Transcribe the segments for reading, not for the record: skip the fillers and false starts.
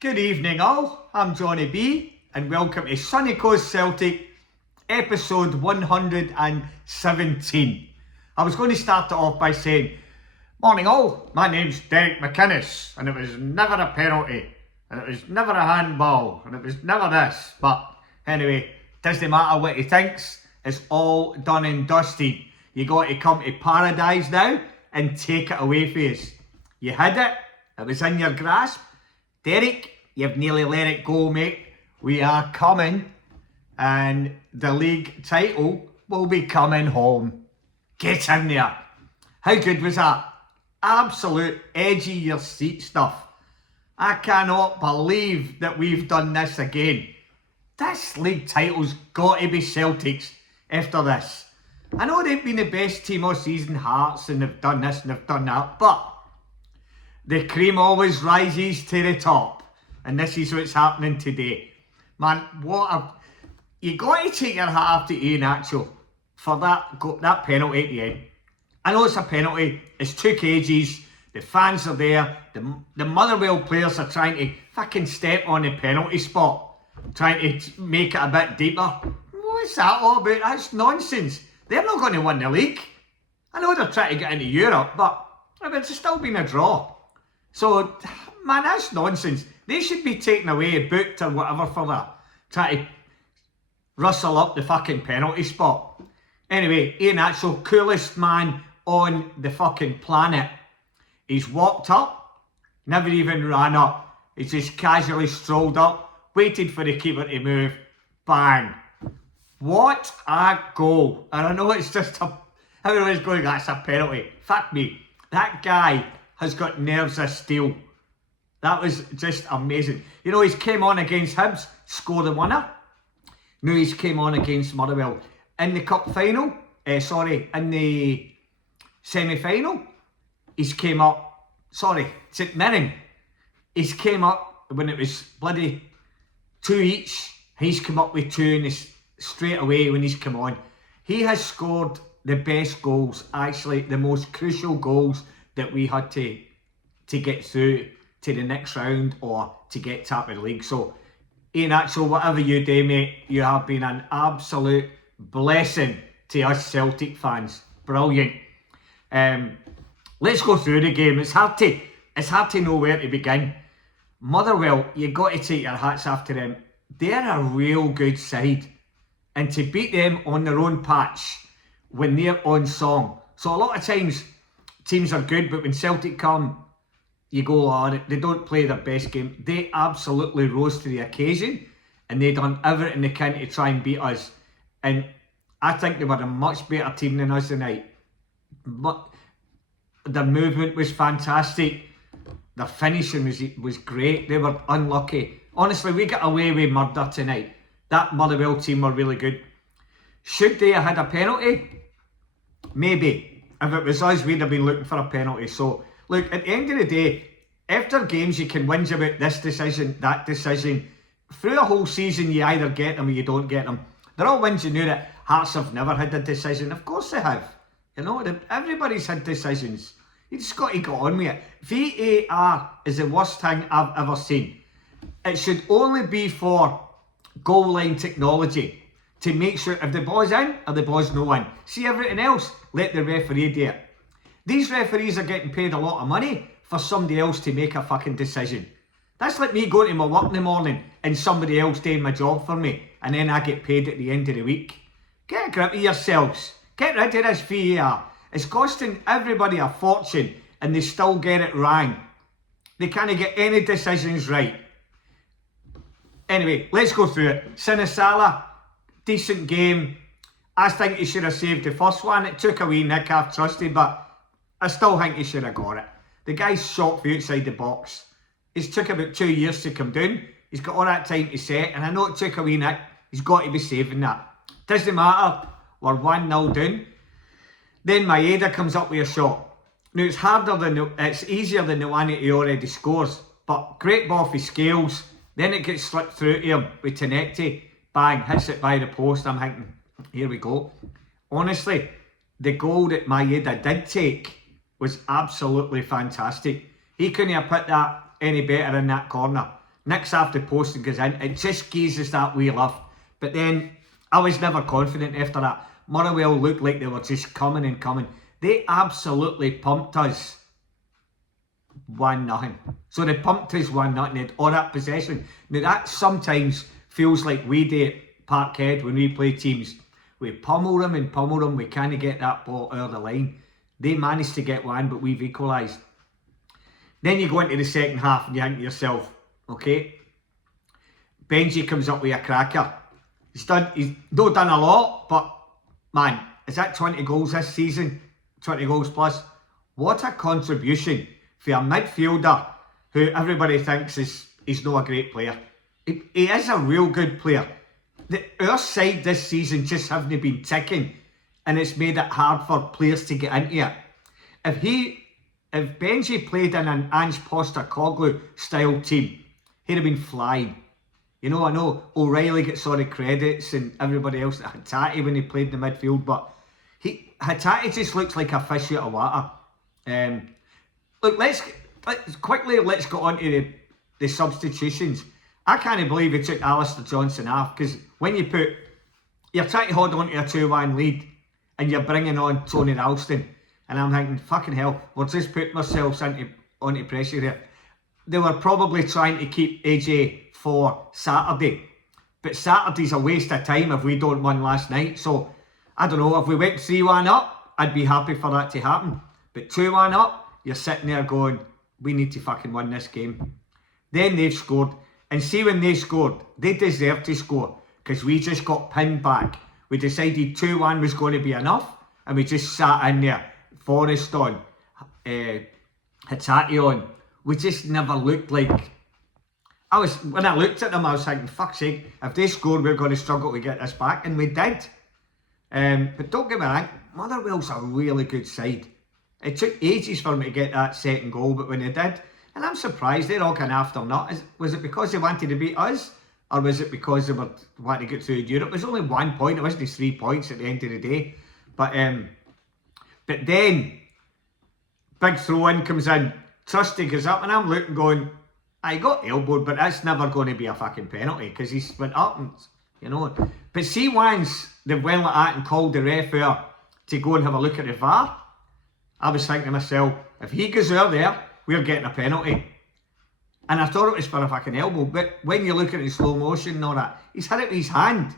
Good evening all, I'm Johnny B and welcome to Sunny Coast Celtic episode 117. I was going to start it off by saying, morning all, my name's Derek McInnes and it was never a penalty and it was never a handball and it was never this, but anyway, doesn't matter what he thinks, it's all done and dusted. You got to come to paradise now and take it away from us. You had it was in your grasp. Derek, you've nearly let it go, mate. We are coming and the league title will be coming home. Get in there. How good was that? Absolute edgy your seat stuff. I cannot believe that we've done this again. This league title's got to be Celtic's after this. I know they've been the best team all season, Hearts, and they've done this and they've done that, but the cream always rises to the top. And this is what's happening today. Man, you got to take your hat off to Ian Axel for that penalty at the end. I know it's a penalty, it's 2 kgs, the fans are there, the Motherwell players are trying to fucking step on the penalty spot, trying to make it a bit deeper. What's that all about? That's nonsense. They're not going to win the league. I know they're trying to get into Europe, but it's still been a draw. So, man, that's nonsense. They should be taken away, booked or whatever for that. Try to rustle up the fucking penalty spot. Anyway, Ian Axel, coolest man on the fucking planet. He's walked up, never even ran up. He's just casually strolled up, waited for the keeper to move. Bang. What a goal. And I know it's just everybody's going, that's a penalty. Fuck me. That guy has got nerves of steel. That was just amazing. You know, he's came on against Hibs, scored the winner. Now he's came on against Motherwell. In the cup final, in the semi-final, he's came up, St Mirren. He's came up when it was bloody 2 each. He's come up with 2 in this straight away when he's come on. He has scored the best goals, actually the most crucial goals that we had to get through to the next round or to get top of the league. So, Ian Axel, whatever you do, mate, you have been an absolute blessing to us Celtic fans. Brilliant. Let's go through the game. It's hard to know where to begin. Motherwell, you got to take your hats off to them. They're a real good side. And to beat them on their own patch when they're on song. So a lot of times teams are good, but when Celtic come, you go, they don't play their best game. They absolutely rose to the occasion and they done everything they can to try and beat us. And I think they were a much better team than us tonight. But their movement was fantastic. Their finishing was great. They were unlucky. Honestly, we got away with murder tonight. That Motherwell team were really good. Should they have had a penalty? Maybe. If it was us, we'd have been looking for a penalty. So, look, at the end of the day, after games you can whinge about this decision, that decision. Through a whole season, you either get them or you don't get them. They're all wins you knew that Hearts have never had a decision. Of course they have. You know, everybody's had decisions. You just got to get on with it. VAR is the worst thing I've ever seen. It should only be for goal line technology to make sure if the ball's in or the ball's no in. See everything else, let the referee do it. These referees are getting paid a lot of money for somebody else to make a fucking decision. That's like me going to my work in the morning and somebody else doing my job for me and then I get paid at the end of the week. Get a grip of yourselves. Get rid of this VAR. It's costing everybody a fortune and they still get it wrong. They can't get any decisions right. Anyway, let's go through it. Sinisala, decent game. I think he should have saved the first one. It took a wee nick, I've trusted, but I still think he should have got it. The guy's shot from outside the box. It's took about 2 years to come down. He's got all that time to set, and I know it took a wee nick. He's got to be saving that. Doesn't matter. We're 1-0 down. Then Maeda comes up with a shot. Now it's easier than the one that he already scores, but great ball for Scales. Then it gets slipped through to him with Tenecti. Bang, hits it by the post. I'm thinking, here we go. Honestly, the goal that Maeda did take was absolutely fantastic. He couldn't have put that any better in that corner. Nicks after post and goes in. It just gives us that wee lift. But then, I was never confident after that. Motherwell looked like they were just coming and coming. They absolutely pumped us 1-0. So they pumped us 1-0. They had all that possession. Now that sometimes feels like we do at Parkhead when we play teams. We pummel them and pummel them. We can't get that ball out of the line. They managed to get one, but we've equalised. Then you go into the second half and you think to yourself, okay, Benji comes up with a cracker. He's not done a lot, but man, is that 20 goals this season? 20 goals plus. What a contribution for a midfielder who everybody thinks is not a great player. He is a real good player. Our side this season just haven't been ticking, and it's made it hard for players to get into it. If Benji played in an Ange Postecoglou style team, he'd have been flying. You know, I know O'Reilly gets all the credits and everybody else at Hatate when he played in the midfield, but Hatate just looks like a fish out of water. Look, let's go on to the substitutions. I can't believe he took Alistair Johnson off, because when you're trying to hold on to a 2-1 lead and you're bringing on Tony Ralston, and I'm thinking, fucking hell, we're just putting ourselves onto pressure here. They were probably trying to keep AJ for Saturday, but Saturday's a waste of time if we don't win last night. So I don't know, if we went 3-1 up, I'd be happy for that to happen. But 2-1 up, you're sitting there going, we need to fucking win this game. Then they've scored, and see, when they scored, they deserved to score, because we just got pinned back. We decided 2-1 was going to be enough, and we just sat in there. Forrest on, Hatate on. We just never looked like... When I looked at them, I was thinking, fuck's sake, if they scored, we're going to struggle to get this back, and we did. But don't get me wrong, Motherwell's a really good side. It took ages for them to get that second goal, but when they did, and I'm surprised, they're all kind of after not. Was it because they wanted to beat us, or was it because they were wanting to get through Europe? It was only 1 point, it wasn't 3 points at the end of the day. But then, big throw-in comes in, Trusty goes up, and I'm looking going, I got elbowed, but that's never going to be a fucking penalty, because he went up and, you know. But see, once they went like that and called the ref out to go and have a look at the VAR, I was thinking to myself, if he goes out there, we're getting a penalty. And I thought it was for a fucking elbow, but when you look at it in slow motion and all that, he's hit it with his hand.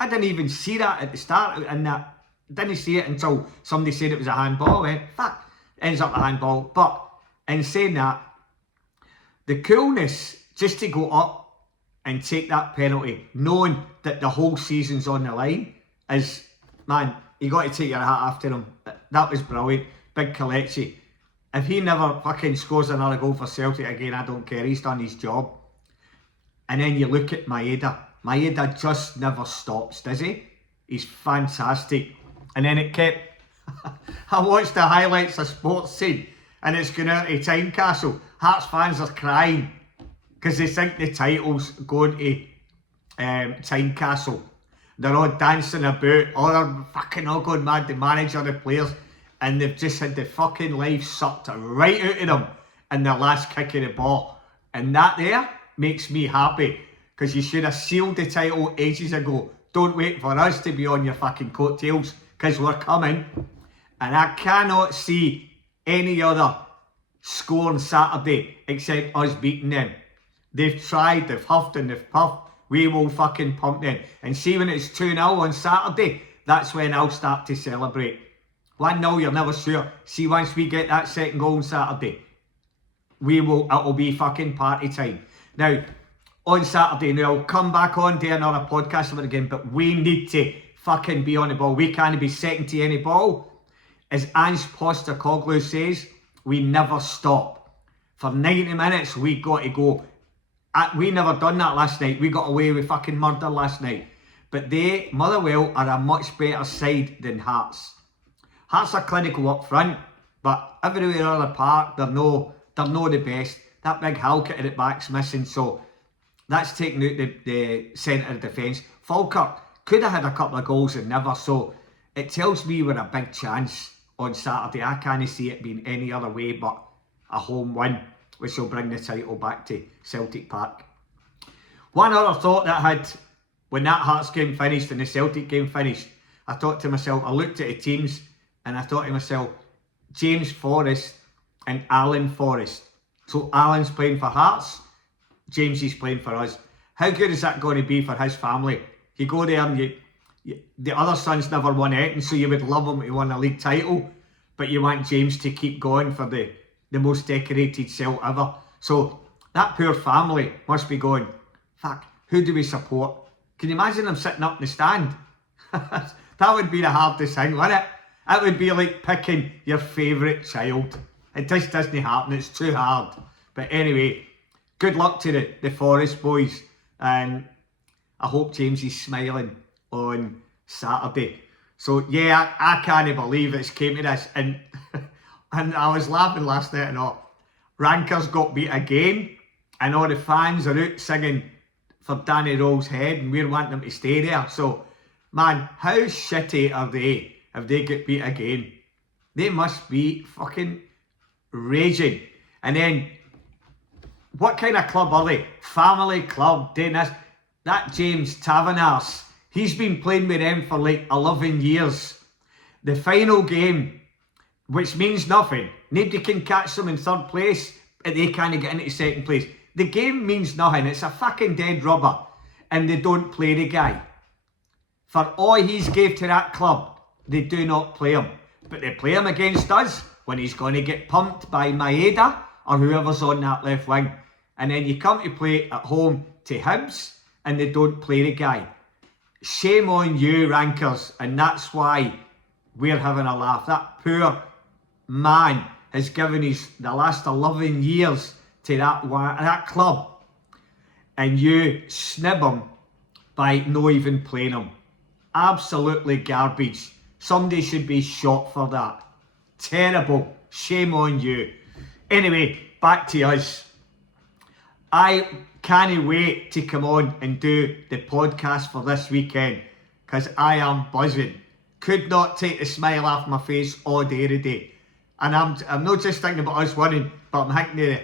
I didn't even see that at the start, and that didn't see it until somebody said it was a handball. I went, fuck, ends up a handball. But in saying that, the coolness just to go up and take that penalty, knowing that the whole season's on the line, is, man, you got to take your hat after him. That was brilliant. Big Kelechi. If he never fucking scores another goal for Celtic again, I don't care. He's done his job. And then you look at Maeda. Maeda just never stops, does he? He's fantastic. And then it kept... I watched the highlights of Sports Scene, and it's going out to Tynecastle. Hearts fans are crying because they think the title's going to Tynecastle. They're all dancing about, all they're fucking all going mad, the manager, the players, and they've just had the fucking life sucked right out of them in their last kick of the ball. And that there makes me happy, because you should have sealed the title ages ago. Don't wait for us to be on your fucking coattails, because we're coming. And I cannot see any other score on Saturday except us beating them. They've tried, they've huffed and they've puffed. We will fucking pump them. And see, when it's 2-0 on Saturday, that's when I'll start to celebrate. 1-0, you're never sure. See, once we get that second goal on Saturday, it'll be fucking party time. Now, on Saturday, now I'll come back on to another podcast about it again, but we need to fucking be on the ball. We can't be second to any ball. As Ange Postecoglou says, we never stop. For 90 minutes, we got to go. We never done that last night. We got away with fucking murder last night. But Motherwell, are a much better side than Hearts. Hearts are clinical up front, but everywhere on the park, they're no the best. That big Halkett at the back's missing, so that's taking out the centre of defence. Falkirk could have had a couple of goals and never, so it tells me we're a big chance on Saturday. I can't see it being any other way but a home win, which will bring the title back to Celtic Park. One other thought that I had when that Hearts game finished and the Celtic game finished, I thought to myself, I looked at the teams and I thought to myself, James Forrest and Alan Forrest. So Alan's playing for Hearts, James is playing for us. How good is that going to be for his family? You go there and the other son's never won anything, so you would love him to win a league title, but you want James to keep going for the most decorated celt ever. So that poor family must be going, fuck, who do we support? Can you imagine them sitting up in the stand? That would be the hardest thing, wouldn't it? It would be like picking your favourite child. It just doesn't happen, it's too hard. But anyway, good luck to the Forest boys, and I hope James is smiling on Saturday. So yeah, I can't believe it's came to this, and and I was laughing last night and all. Rankers got beat again, and all the fans are out singing for Danny Roll's head, and we're wanting them to stay there. So, man, how shitty are they if they get beat again? They must be fucking raging. And then, what kind of club are they? Family club, doing this. That James Tavernars, he's been playing with them for like 11 years. The final game, which means nothing. Nobody can catch them in third place, and they can't get into second place. The game means nothing. It's a fucking dead rubber, and they don't play the guy. For all he's gave to that club, they do not play him. But they play him against us when he's going to get pumped by Maeda or whoever's on that left wing. And then you come to play at home to Hibs, and they don't play the guy. Shame on you, Rankers, and that's why we're having a laugh. That poor man has given the last 11 years to that club, and you snib him by not even playing him. Absolutely garbage. Somebody should be shot for that. Terrible. Shame on you. Anyway, back to us. I can't wait to come on and do the podcast for this weekend, because I am buzzing. Could not take the smile off my face all day today. And I'm not just thinking about us winning, but I'm thinking of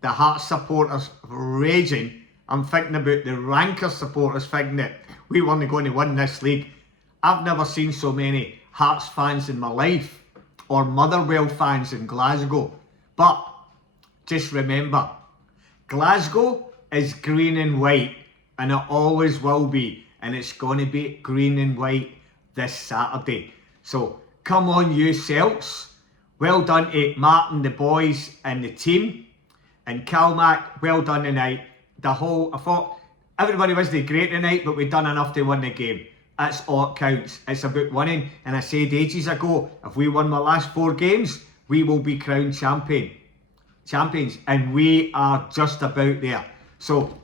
the Hearts supporters raging. I'm thinking about the Rankers supporters thinking that we weren't going to win this league. I've never seen so many Hearts fans in my life, or Motherwell fans in Glasgow. But just remember, Glasgow is green and white, and it always will be, and it's going to be green and white this Saturday. So come on, you Celts. Well done to Martin, the boys and the team, and Calmac, well done tonight. I thought everybody wasn't great tonight, but we've done enough to win the game. That's all it counts. It's about winning, and I said ages ago, if we win the last 4 games, we will be crowned champions, and we are just about there. So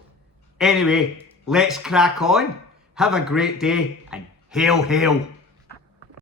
anyway, let's crack on. Have a great day, and hail, hail.